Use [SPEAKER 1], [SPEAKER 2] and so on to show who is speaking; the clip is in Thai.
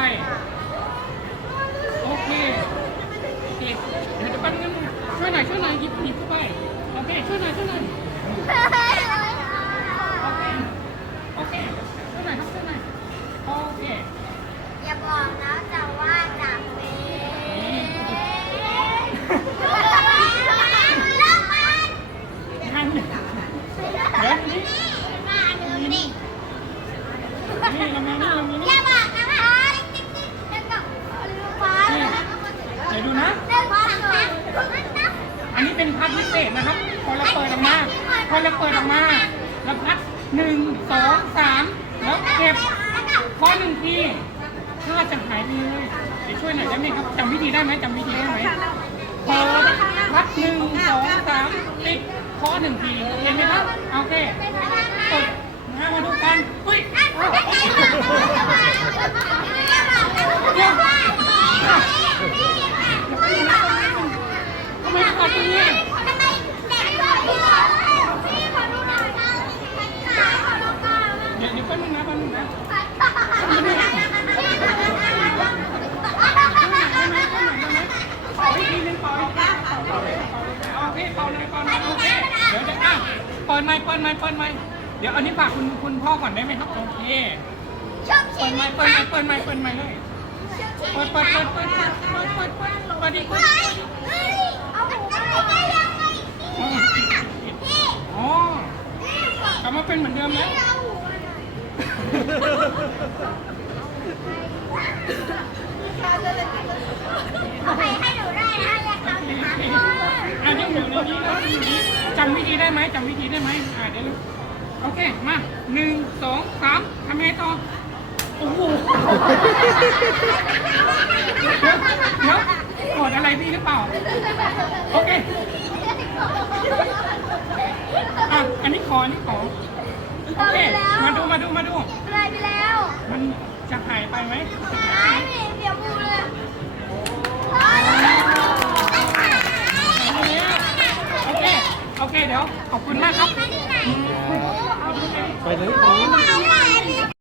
[SPEAKER 1] โอเคโอเคเดี๋ยวจะป๊บนึงช่วยหน่อยช่วยหน่อยหยิบหยิบเข้าไปโอเคช่วยหน่อยช่วยหน่อยโอเคโอเคช่วยหน่อยครับช่วยหน่อยโอเค
[SPEAKER 2] อย่าบอกนะจะว่าจะเป็นเลิกมัน
[SPEAKER 1] ยังเดี๋ยวนี้
[SPEAKER 2] มาหนึ่งนี่
[SPEAKER 1] นี่เรามานี่เรามานี่
[SPEAKER 2] ย่าบอกนะคะติ๊กติ๊กแล้วก็ฟ้า
[SPEAKER 1] เดี๋ยวดูนะ
[SPEAKER 2] เรื่องฟ้าหน่อย
[SPEAKER 1] อันนี้เป็นพั ดพิเศษนะครับ พอเราเปิดออกมา พอเราเปิดออกมาเราพัดหนึ่งสองสามแล้วเก็บพอหนึ่งทีถ้าจะหายไปเลยเดี๋ยวช่วยหน่อยได้ไหมครับจำวิธีได้ไหมจำวิธีได้ไหมเปิดพัดหนึ่งสองสามติดพอหนึ่งทีเห็นไหมครับ โอเคเปิดมามาดูกันอุ้ยเดี๋ยวทำไมต้องกดตรงนี้ เดี๋ยวเดี๋ยวแป๊บนึงนะแป๊บนึงนะเป่าให้ทีนึงเป่าให้ทีเป่าเลยโอ เคเป่าเลยเป่าเลยโอเคเดี๋ยวจะอะเปิดไมค์เปิดไมค์เปิดไมค์เดี๋ยวอันนี้ฝากคุณคุณพ่อก่อนได้ไหมครับโอเคเปิดไมค์เปิดไมค์เปิดไมค์เปิดไมค์เลยเปิดเปิดเปิดเปิดเปิดเปิดเปิดเปิดเปิดดิเปิดอ๋อกลับมาเป็นเหมือนเดิมแล้ว
[SPEAKER 2] ให้หนูได้นะอยากทำนะคะ
[SPEAKER 1] อ่ะยังอยู่ในนี้นะอยู่นี้จำวิธีได้ไหมจำวิธีได้ไหมอะเดี๋ยวดูโอเค มาหนึ่งสองสามทำไงต่อ โอ้โหเดี๋ยวเดี๋ยวโกรธอะไรพี่หรือเปล่า โอเค อะ อันนี้ขออันนี้ขอโอเคมาดูมาดูมาดู
[SPEAKER 2] อะไรไปแล้ว
[SPEAKER 1] มันจะหายไปไหมจะหาย ขอบคุณมากครับ
[SPEAKER 2] ไป
[SPEAKER 3] เล
[SPEAKER 2] ย